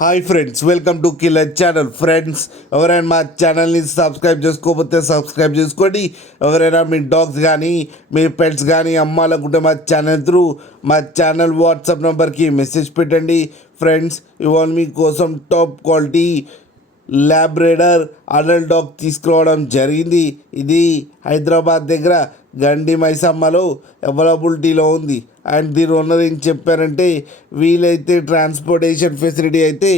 Hi friends, welcome to killer channel. Friends, ఎవరైనా మా ఛానల్ని సబ్స్క్రైబ్ చేసుకోకపోతే సబ్స్క్రైబ్ చేసుకోండి. ఎవరైనా మీ డాగ్స్ కానీ మీ పెట్స్ కానీ అమ్మాలనుకుంటే మా ఛానల్ త్రూ మా ఛానల్ వాట్సాప్ నెంబర్కి మెసేజ్ పెట్టండి. ఫ్రెండ్స్, ఇవాళ మీకోసం top quality Labrador adult dog తీసుకురావడం జరిగింది. ఇది హైదరాబాద్ దగ్గర గండి మైసమ్మలో అవైలబిలిటీలో ఉంది. అండ్ దీని ఓనర్ ఏం చెప్పారంటే, వీలైతే ట్రాన్స్పోర్టేషన్ ఫెసిలిటీ అయితే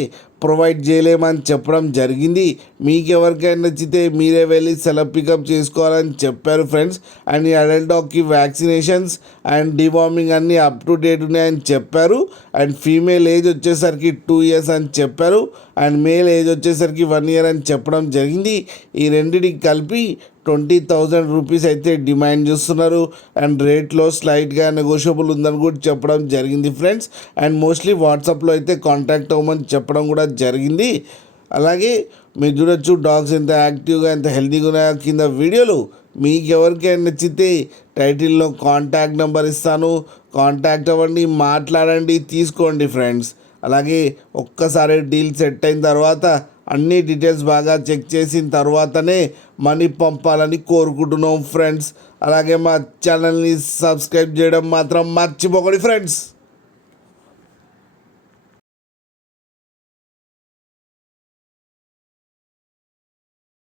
ప్రొవైడ్ చేయలేమని చెప్పడం జరిగింది. మీకు ఎవరికైనా నచ్చితే మీరే వెళ్ళి సెలవు పికప్ చేసుకోవాలని చెప్పారు ఫ్రెండ్స్. అండ్ ఈ అడల్ట్ డాగ్కి వ్యాక్సినేషన్స్ అండ్ డివార్మింగ్ అన్నీ అప్ టు డేట్ ఉన్నాయని చెప్పారు. అండ్ ఫీమేల్ ఏజ్ వచ్చేసరికి 2 years అని చెప్పారు. అండ్ మేల్ ఏజ్ వచ్చేసరికి 1 year అని చెప్పడం జరిగింది. ఈ రెండింటికి కలిపి 20,000 రూపీస్ అయితే డిమాండ్ చేస్తున్నారు. అండ్ రేట్లో స్లైట్గా నెగోషియబుల్ ఉందని కూడా చెప్పడం జరిగింది ఫ్రెండ్స్. అండ్ మోస్ట్లీ వాట్సాప్లో అయితే కాంటాక్ట్ అవ్వమని చెప్పడం కూడా జరిగింది. అలాగే మీరు చూడొచ్చు డాగ్స్ ఎంత యాక్టివ్గా ఎంత హెల్తీగా ఉన్నాయో కింద వీడియోలు. మీకు ఎవరికైనా నచ్చితే టైటిల్లో కాంటాక్ట్ నెంబర్ ఇస్తాను, కాంటాక్ట్ అవ్వండి, మాట్లాడండి, తీసుకోండి ఫ్రెండ్స్. అలాగే ఒక్కసారి డీల్ సెట్ అయిన తర్వాత అన్ని డీటెయిల్స్ బాగా చెక్ చేసిన తర్వాతనే మనీ పంపాలని కోరుకుంటున్నాం ఫ్రెండ్స్. అలాగే మా ఛానల్ని సబ్స్క్రైబ్ చేయడం మాత్రం మర్చిపోకండి ఫ్రెండ్స్.